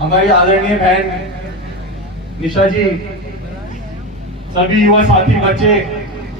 हमारी आदरणीय बहन निशा जी, सभी युवा साथी बच्चे,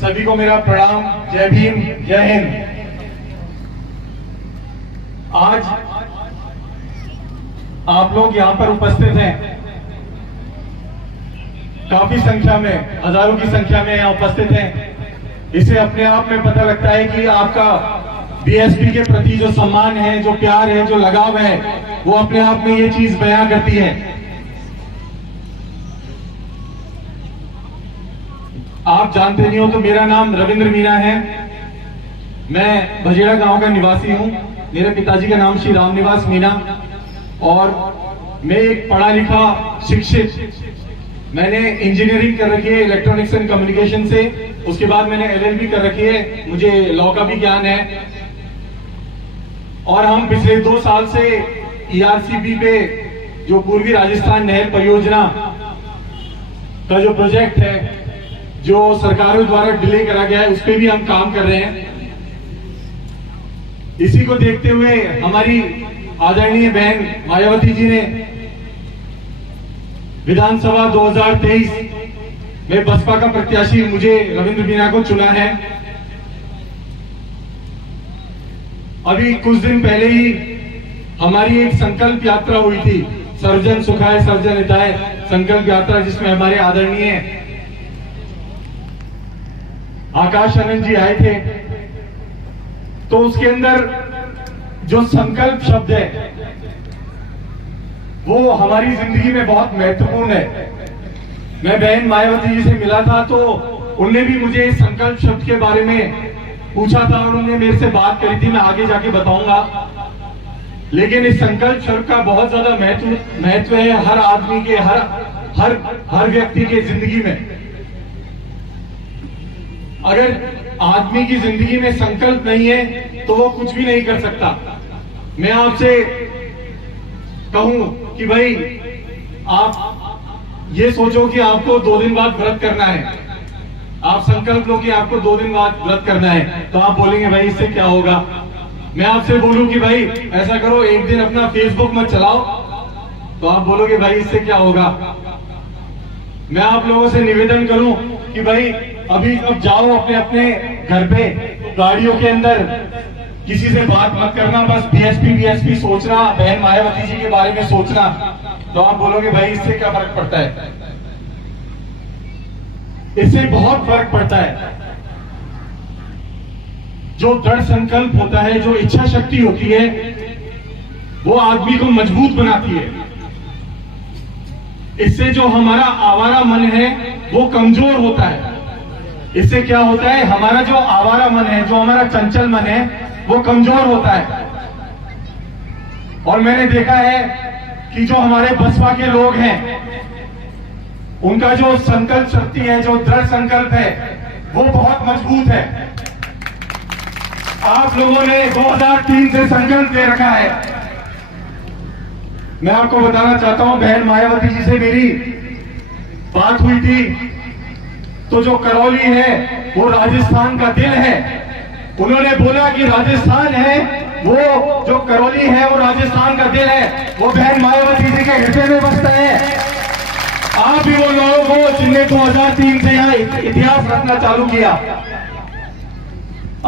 सभी को मेरा प्रणाम। जय भीम, जय हिंद। आज आप लोग यहाँ पर उपस्थित हैं, काफी संख्या में, हजारों की संख्या में यहाँ उपस्थित हैं। इससे अपने आप में पता लगता है कि आपका बीएसपी के प्रति जो सम्मान है, जो प्यार है, जो लगाव है, वो अपने आप में ये चीज बयां करती है। आप जानते नहीं हो तो मेरा नाम रविंद्र मीना है। मैं भजेड़ा गांव का निवासी हूं। मेरे पिताजी का नाम श्री रामनिवास मीना और मैं एक पढ़ा लिखा शिक्षित, मैंने इंजीनियरिंग कर रखी है इलेक्ट्रॉनिक्स एंड कम्युनिकेशन से। उसके बाद मैंने एलएलबी कर रखी है, मुझे लॉ का भी ज्ञान है। और हम पिछले 2 साल से ईआरसीबी पे जो पूर्वी राजस्थान नहर परियोजना का जो प्रोजेक्ट है, जो सरकारों द्वारा डिले करा गया है, उस पर भी हम काम कर रहे हैं। इसी को देखते हुए हमारी आदरणीय बहन मायावती जी ने विधानसभा 2023 में बसपा का प्रत्याशी मुझे रविंद्र मीना को चुना है। अभी कुछ दिन पहले ही हमारी एक संकल्प यात्रा हुई थी, सर्वजन सुखाय सर्वजन हिताय संकल्प यात्रा, जिसमें हमारे आदरणीय आकाश आनंद जी आए थे। तो उसके अंदर जो संकल्प शब्द है वो हमारी जिंदगी में बहुत महत्वपूर्ण है। मैं बहन मायावती जी से मिला था तो उनने भी मुझे इस संकल्प शब्द के बारे में पूछा था और उन्होंने मेरे से बात करी थी, मैं आगे जाके बताऊंगा। लेकिन इस संकल्प शब्द का बहुत ज्यादा महत्व है हर आदमी के, हर व्यक्ति के जिंदगी में। अगर आदमी की जिंदगी में संकल्प नहीं है तो वो कुछ भी नहीं कर सकता। मैं आपसे कहूं कि भाई आप ये सोचो कि आपको 2 दिन बाद व्रत करना है, आप संकल्प लो कि आपको 2 दिन बाद व्रत करना है, तो आप बोलेंगे भाई इससे क्या होगा। मैं आपसे बोलूं कि भाई ऐसा करो, एक दिन अपना फेसबुक मत चलाओ, तो आप बोलोगे भाई इससे क्या होगा। मैं आप लोगों से निवेदन करूं कि भाई अभी अब जाओ अपने अपने घर पे, गाड़ियों के अंदर किसी से बात मत करना, बस बीएसपी सोचना, बहन मायावती जी के बारे में सोचना, तो आप बोलोगे भाई इससे क्या फर्क पड़ता है। इससे बहुत फर्क पड़ता है। जो दृढ़ संकल्प होता है, जो इच्छा शक्ति होती है, वो आदमी को मजबूत बनाती है। इससे जो हमारा आवारा मन है वो कमजोर होता है। इससे क्या होता है, हमारा जो आवारा मन है, जो हमारा चंचल मन है, वो कमजोर होता है। और मैंने देखा है कि जो हमारे बसपा के लोग हैं, उनका जो संकल्प शक्ति है, जो दृढ़ संकल्प है, वो बहुत मजबूत है। आप लोगों ने 2003 से संकल्प ले रखा है। मैं आपको बताना चाहता हूं, बहन मायावती जी से मेरी बात हुई थी, तो जो करौली है वो राजस्थान का दिल है। उन्होंने बोला कि राजस्थान है वो, जो करौली है वो राजस्थान का दिल है, वो बहन मायावती जी के हृदय में बसता है। आप भी वो लोग हो जिनने 2003 से यहाँ इतिहास रखना चालू किया।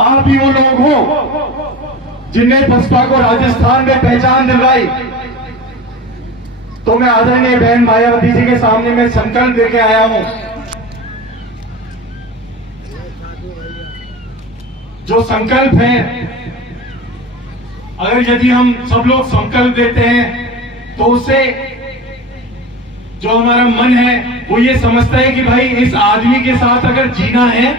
आप भी वो लोग हो जिनने बसपा को राजस्थान में पहचान दिलवाई। तो मैं आदरणीय बहन मायावती जी के सामने में संकल्प लेके आया हूं। जो संकल्प है, अगर यदि हम सब लोग संकल्प देते हैं तो उससे जो हमारा मन है वो ये समझता है कि भाई इस आदमी के साथ अगर जीना है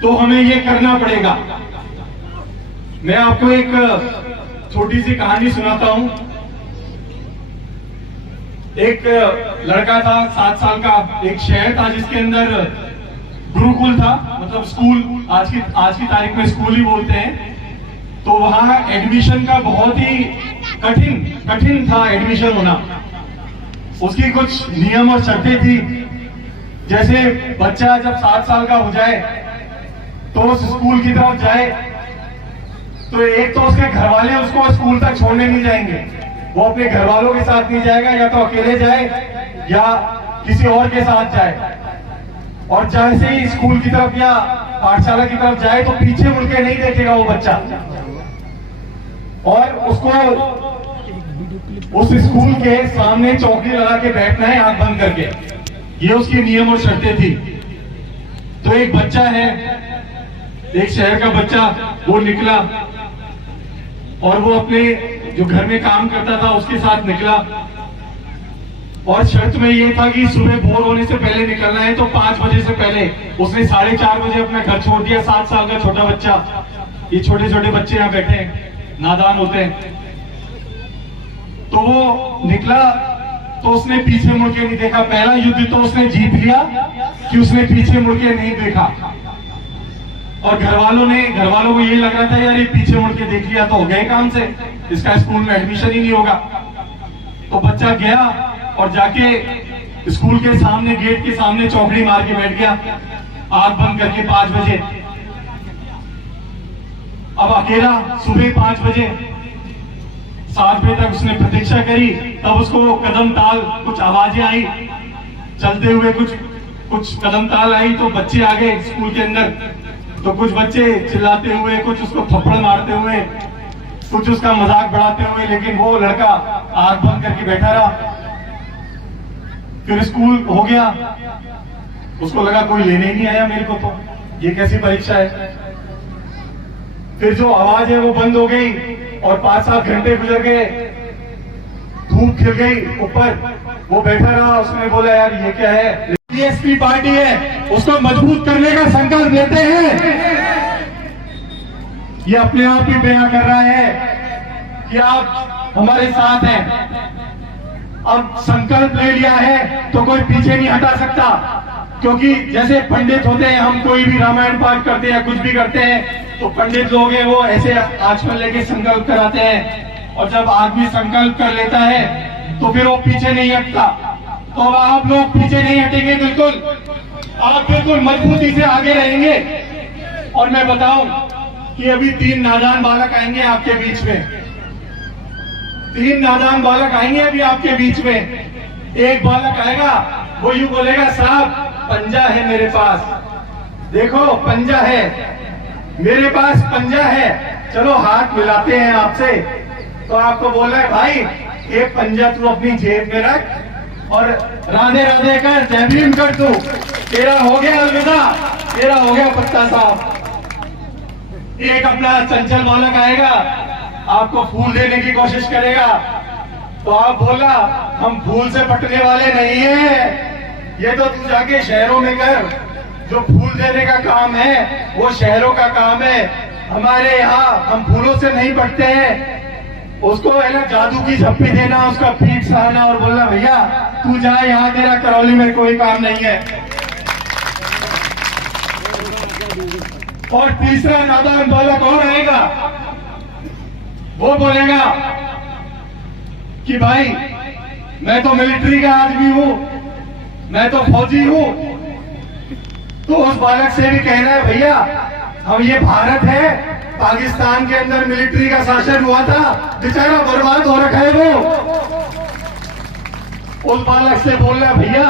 तो हमें ये करना पड़ेगा। मैं आपको एक छोटी सी कहानी सुनाता हूं। एक लड़का था 7 साल का, एक शहर था जिसके अंदर गुरुकुल था, मतलब स्कूल, आज की तारीख में स्कूल ही बोलते हैं। तो वहां एडमिशन का बहुत ही कठिन था एडमिशन होना। उसकी कुछ नियम और शर्तें थी। जैसे बच्चा जब 7 साल का हो जाए तो उस स्कूल की तरफ जाए तो एक तो उसके घर वाले उसको स्कूल तक छोड़ने नहीं जाएंगे, वो अपने घर वालों के साथ नहीं जाएगा, या तो अकेले जाए या किसी और के साथ जाए। और जैसे ही स्कूल की तरफ या पाठशाला की तरफ जाए तो पीछे मुड़ के नहीं देखेगा वो बच्चा, और उसको उस स्कूल के सामने चौकी लगा के बैठना है आंख बंद करके। ये उसकी नियम और शर्तें थी। तो एक बच्चा है, एक शहर का बच्चा, वो निकला और वो अपने जो घर में काम करता था उसके साथ निकला, और शर्त में ये था कि सुबह भोर होने से पहले निकलना है। तो 5 बजे से पहले उसने 4:30 बजे अपना घर छोड़ दिया। 7 साल का छोटा बच्चा, ये छोटे छोटे बच्चे यहाँ बैठे हैं, नादान होते हैं। तो वो निकला तो उसने पीछे मुड़ के नहीं देखा। पहला युद्ध तो उसने जीत लिया कि उसने पीछे मुड़ के नहीं देखा। और घर वालों को ये लग रहा था यार ये पीछे मुड़ के देख लिया तो हो गए काम से, इसका स्कूल में एडमिशन ही नहीं होगा। तो बच्चा गया और जाके स्कूल के सामने, गेट के सामने चौकड़ी मार के बैठ गया, आंख बंद करके 5 बजे। अब अकेला सुबह 5 बजे, 7 बजे तक उसने प्रतीक्षा करी। तब उसको कदम ताल कुछ आवाजें आई, चलते हुए कुछ कदम ताल आई। तो बच्चे आ गए स्कूल के अंदर। तो कुछ बच्चे चिल्लाते हुए, कुछ उसको थप्पड़ मारते हुए, कुछ उसका मजाक बढ़ाते हुए, लेकिन वो लड़का आंख बंद करके बैठा रहा। फिर स्कूल हो गया, उसको लगा कोई लेने ही नहीं आया मेरे को, तो ये कैसी परीक्षा है। फिर जो आवाज है वो बंद हो गई और 5-7 घंटे गुजर गए। धूप खिल गई ऊपर, वो बैठा रहा। उसने बोला यार ये क्या है, बीएसपी पार्टी है, उसको मजबूत करने का संकल्प लेते हैं। ये अपने आप ही बयां कर रहा है कि आप हमारे साथ हैं। अब संकल्प ले लिया है तो कोई पीछे नहीं हटा सकता, क्योंकि जैसे पंडित होते हैं, हम कोई भी रामायण पाठ करते हैं, कुछ भी करते हैं, तो पंडित लोग हैं वो ऐसे आचमन लेके संकल्प कराते हैं। और जब आदमी संकल्प कर लेता है तो फिर वो पीछे नहीं हटता। तो अब आप लोग पीछे नहीं हटेंगे, बिल्कुल आप बिल्कुल मजबूती से आगे रहेंगे। और मैं बताऊं कि अभी 3 नादान बालक आएंगे आपके बीच में। 3 नादान बालक आएंगे अभी आपके बीच में। एक बालक आएगा, वो यूं बोलेगा साहब पंजा है मेरे पास, देखो पंजा है मेरे पास, पंजा है, चलो हाथ मिलाते हैं आपसे। तो आपको बोल रहा है भाई एक पंजा तू अपनी जेब में रख और राधे राधे कर, जय भीम कर, तू तेरा हो गया अलविदा, तेरा हो गया पत्ता साहब। एक अपना चंचल बालक आएगा, आपको फूल देने की कोशिश करेगा। तो आप बोला हम फूल से पटने वाले नहीं है, ये तो तू जाके शहरों में कर, जो फूल देने का काम है वो शहरों का काम है। हमारे यहाँ हम फूलों से नहीं पटते हैं। उसको है ना जादू की झप्पी देना, उसका पीठ सहना और बोलना भैया तू जा, यहाँ तेरा करौली में कोई काम नहीं है। और तीसरा नादान बालक कौन आएगा, वो बोलेगा कि भाई मैं तो मिलिट्री का आदमी हूं, मैं तो फौजी हूं। तो उस बालक से भी कहना है भैया हम ये भारत है, पाकिस्तान के अंदर मिलिट्री का शासन हुआ था, बेचारा बर्बाद हो रखा है वो। उस बालक से बोलना भैया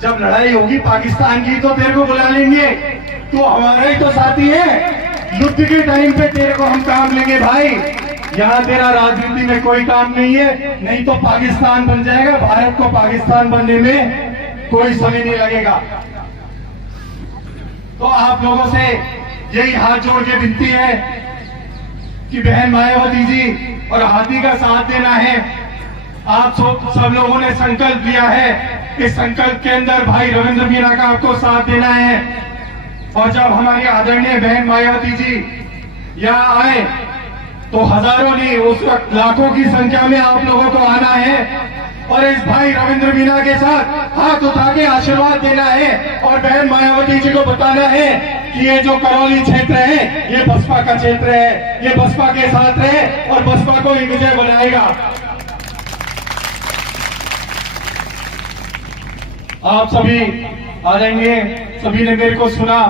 जब लड़ाई होगी पाकिस्तान की तो तेरे को बुला लेंगे, तू हमारा ही तो साथी है, युद्ध के टाइम पे तेरे को हम काम लेंगे भाई। यहाँ तेरा राजनीति में कोई काम नहीं है, नहीं तो पाकिस्तान बन जाएगा, भारत को पाकिस्तान बनने में कोई समय नहीं लगेगा। तो आप लोगों से यही हाथ जोड़ के विनती है कि बहन मायावती जी और हाथी का साथ देना है। आप सब लोगों ने संकल्प लिया है, इस संकल्प के अंदर भाई रविंद्र मीना का आपको साथ देना है। और जब हमारी आदरणीय बहन मायावती जी यहाँ आए तो हजारों नहीं, उस वक्त लाखों की संख्या में आप लोगों को आना है और इस भाई रविंद्र मीना के साथ हाथ उठा के आशीर्वाद देना है और बहन मायावती जी को बताना है कि ये जो करौली क्षेत्र है ये बसपा का क्षेत्र है, ये बसपा के साथ है और बसपा को ही विजय बनाएगा। आप सभी आ जाएंगे, सभी ने मेरे को सुना।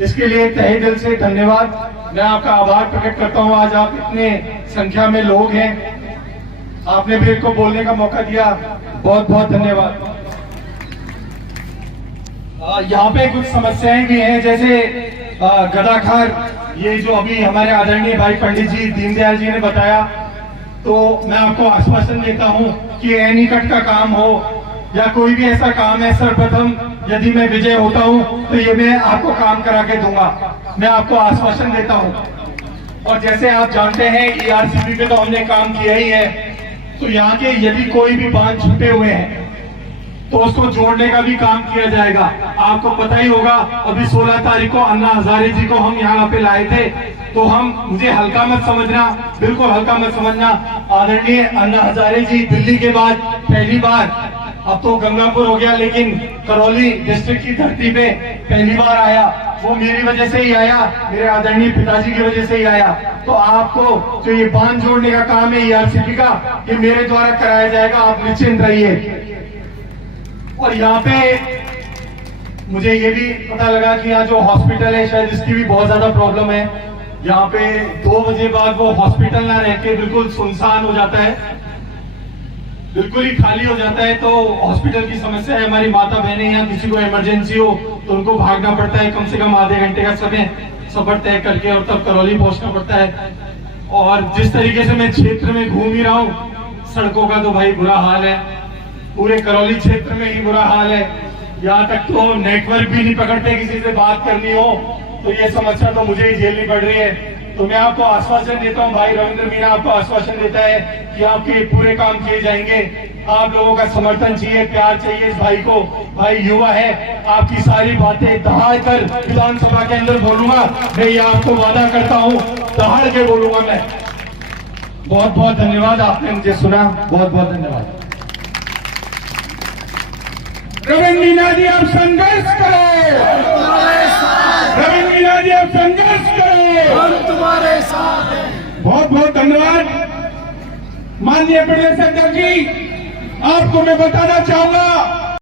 इसके लिए तहे दिल से धन्यवाद। मैं आपका आभार प्रकट करता हूं। आज आप इतने संख्या में लोग हैं, आपने भी को बोलने का मौका दिया, बहुत बहुत धन्यवाद। यहाँ पे कुछ समस्याएं भी हैं, जैसे गदाखार, ये जो अभी हमारे आदरणीय भाई पंडित जी दीनदयाल जी ने बताया, तो मैं आपको आश्वासन देता हूं कि एनीकट का काम हो या कोई भी ऐसा काम है, सर्वप्रथम यदि मैं विजय होता हूं तो ये मैं आपको काम करा के दूंगा, मैं आपको आश्वासन देता हूं। और जैसे आप जानते हैं ईआरसीपी पे तो हमने काम किया ही है, तो यहाँ के यदि कोई भी बांध छूटे हुए हैं तो उसको जोड़ने का भी काम किया जाएगा। आपको पता ही होगा अभी 16 तारीख को अन्ना हजारे जी को हम यहाँ पे लाए थे, तो हम, मुझे हल्का मत समझना, बिल्कुल हल्का मत समझना, आदरणीय अन्ना हजारे जी दिल्ली के बाद पहली बार, अब तो गंगापुर हो गया लेकिन करौली डिस्ट्रिक्ट की धरती पे पहली बार आया। वो मेरी वजह से ही आया, मेरे आदरणीय पिताजी की वजह से ही आया। तो आपको जो ये बांध जोड़ने का काम है ईआरसीपी का, ये मेरे द्वारा कराया जाएगा, आप निश्चिंत रहिए। और यहाँ पे मुझे ये भी पता लगा कि यहाँ जो हॉस्पिटल है शायद इसकी भी बहुत ज्यादा प्रॉब्लम है। यहाँ पे 2 बजे बाद वो हॉस्पिटल ना रह के बिल्कुल सुनसान हो जाता है, बिल्कुल ही खाली हो जाता है। तो हॉस्पिटल की समस्या है, हमारी माता बहनें यहाँ किसी को इमरजेंसी हो तो उनको भागना पड़ता है, कम से कम आधे घंटे का समय सफर तय करके और तब करौली पहुंचना पड़ता है। और जिस तरीके से मैं क्षेत्र में घूम ही रहा हूँ, सड़कों का तो भाई बुरा हाल है, पूरे करौली क्षेत्र में ही बुरा हाल है। यहाँ तक तो नेटवर्क भी नहीं पकड़ते, किसी से बात करनी हो तो ये समस्या तो मुझे ही झेलनी पड़ रही है। तो मैं आपको आश्वासन देता हूँ, भाई रविंद्र मीना आपको आश्वासन देता है कि आपके पूरे काम किए जाएंगे। आप लोगों का समर्थन चाहिए, प्यार चाहिए इस भाई को, भाई युवा है। आपकी सारी बातें दहाड़ कर विधानसभा के अंदर बोलूंगा, मैं ये आपको वादा करता हूँ, दहाड़ के बोलूंगा मैं। बहुत बहुत धन्यवाद, आपने मुझे सुना, बहुत बहुत धन्यवाद। रविंद्र मीना जी आप संघर्ष करो, रविंद्र मीना जी आप संघर्ष करो, हम तुम्हारे साथ हैं। बहुत बहुत धन्यवाद। माननीय प्रदेश अध्यक्ष जी, आपको मैं बताना चाहूंगा